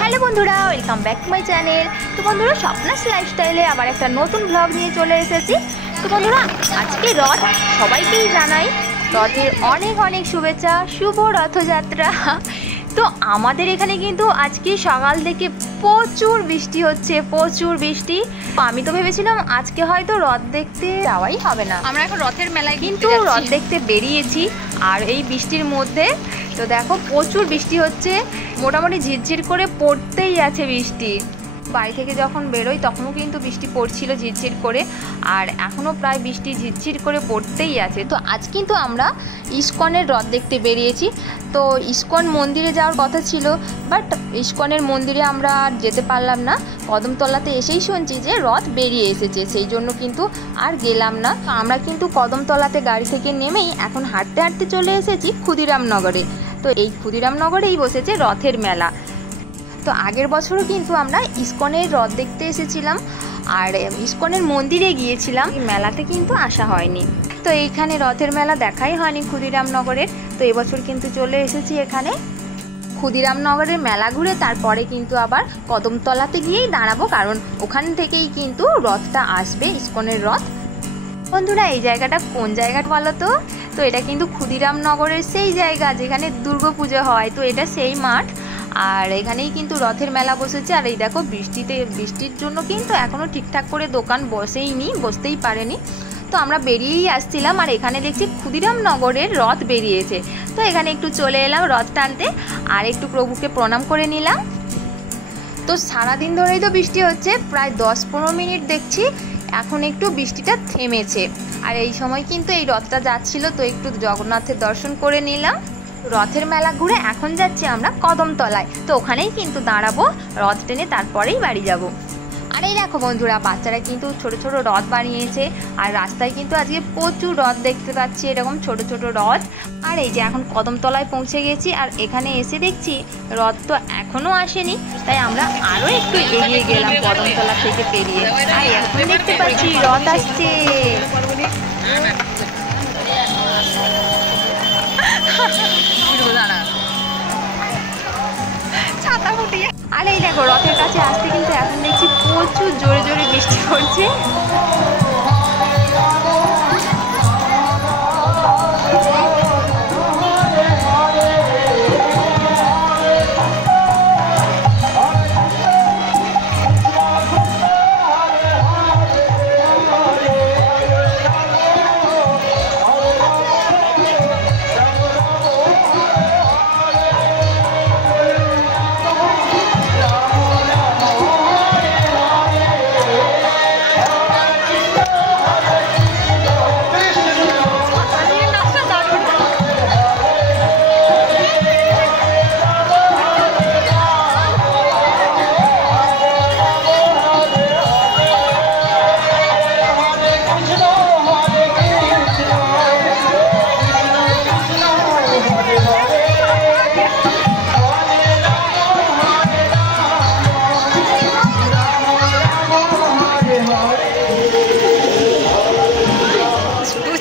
Hello বন্ধুরা, welcome back to my channel. তো বন্ধুরা, স্বপ্নাস লাইফস্টাইলে আবার একটা নতুন ব্লগ নিয়ে চলে এসেছি। তো বন্ধুরা, আজকে রথ, সবাইকেই জানাই রথের অনেক অনেক শুভেচ্ছা, শুভ রথযাত্রা। তো আমাদের এখানে কিন্তু আজকে সকাল থেকে প্রচুর বৃষ্টি হচ্ছে, প্রচুর বৃষ্টি। আমি তো ভেবেছিলাম আজকে হয়তো রথ দেখতে যাওয়াই হবে না। আমরা এখন রথের মেলায় কিন্তু রথ দেখতে বেরিয়েছি, আর এই বৃষ্টির মধ্যে তো দেখো প্রচুর বৃষ্টি হচ্ছে, মোটামুটি ঝিরঝির করে পড়তেই আছে বৃষ্টি। বাড়ি থেকে যখন বেরোই তখনও কিন্তু বৃষ্টি পড়ছিল ঝিরঝির করে, আর এখনও প্রায় বৃষ্টি ঝিরঝির করে পড়তেই আছে। তো আজ কিন্তু আমরা ইস্কনের রথ দেখতে বেরিয়েছি। তো ইস্কন মন্দিরে যাওয়ার কথা ছিল, বাট ইস্কনের মন্দিরে আমরা আর যেতে পারলাম না। কদমতলাতে এসেই শুনছি যে রথ বেরিয়ে এসেছে, সেই জন্য কিন্তু আর গেলাম না। তো আমরা কিন্তু কদমতলাতে গাড়ি থেকে নেমেই এখন হাঁটতে হাঁটতে চলে এসেছি ক্ষুদিরামনগরে। তো এই ক্ষুদিরামনগরেই বসেছে রথের মেলা। তো আগের বছরও কিন্তু আমরা ইস্কনের রথ দেখতে এসেছিলাম, আর ইস্কনের মন্দিরে গিয়েছিলাম, মেলাতে কিন্তু আসা হয়নি। তো এইখানে রথের মেলা দেখাই হয়নি ক্ষুদিরামনগরের। তো এবছর কিন্তু চলে এসেছি এখানে ক্ষুদিরামনগরের মেলা ঘুরে, তারপরে কিন্তু আবার কদমতলাতে গিয়েই দাঁড়াবো, কারণ ওখান থেকেই কিন্তু রথটা আসবে, ইস্কনের রথ। বন্ধুরা, এই জায়গাটা কোন জায়গা বলো তো? তো এটা কিন্তু ক্ষুদিরামনগরের সেই জায়গা যেখানে দুর্গাপুজো হয়। তো এটা সেই মাঠ, আর এখানেই কিন্তু রথের মেলা বসেছে। আর এই দেখো, বৃষ্টির জন্য কিন্তু এখনও ঠিকঠাক করে দোকান বসতেই পারেনি। তো আমরা বেরিয়েই আসছিলাম, আর এখানে দেখছি ক্ষুদিরামনগরের রথ বেরিয়েছে। তো এখানে একটু চলে এলাম রথ টানতে, আর একটু প্রভুকে প্রণাম করে নিলাম। তো সারাদিন ধরেই তো বৃষ্টি হচ্ছে, প্রায় 10-15 মিনিট দেখছি এখন একটু বৃষ্টিটা থেমেছে। আর এই সময় কিন্তু এই রথটা যাচ্ছিল, তো একটু জগন্নাথের দর্শন করে নিলাম। রথের মেলা ঘুরে এখন যাচ্ছি আমরা কদমতলায়। তো ওখানেই কিন্তু দাঁড়াবো রথ টেনে, তারপরেই বাড়ি যাব। আর এই দেখো বন্ধুরা, বাচ্চারা কিন্তু ছোট ছোট রথ বানিয়েছে, আর রাস্তায় কিন্তু আজকে প্রচুর রথ দেখতে পাচ্ছি, এরকম ছোট ছোট রথ। আর এই যে এখন কদমতলায় পৌঁছে গেছি, আর এখানে এসে দেখছি রথ তো এখনো আসেনি, তাই আমরা আরো একটু এগিয়ে গেলাম কদমতলা থেকে পেরিয়ে। আর এখন দেখতে পাচ্ছি রথ আসছে। আর এই দেখো, রথের কাছে আসতে কিন্তু এখন দেখছি প্রচুর জোরে জোরে বৃষ্টি পড়ছে।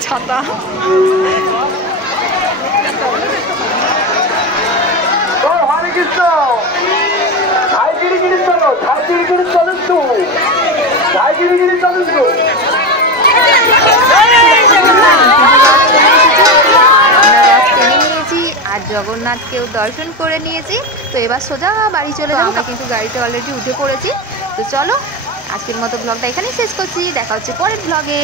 ছাতা আর জগন্নাথকেও দর্শন করে নিয়েছি। তো এবার সোজা বাড়ি চলে যাবো। আমরা কিন্তু গাড়িতে অলরেডি উঠে পড়েছি। তো চলো, আজকের মতো ব্লগটা এখানেই শেষ করছি, দেখা হচ্ছে পরের ব্লগে।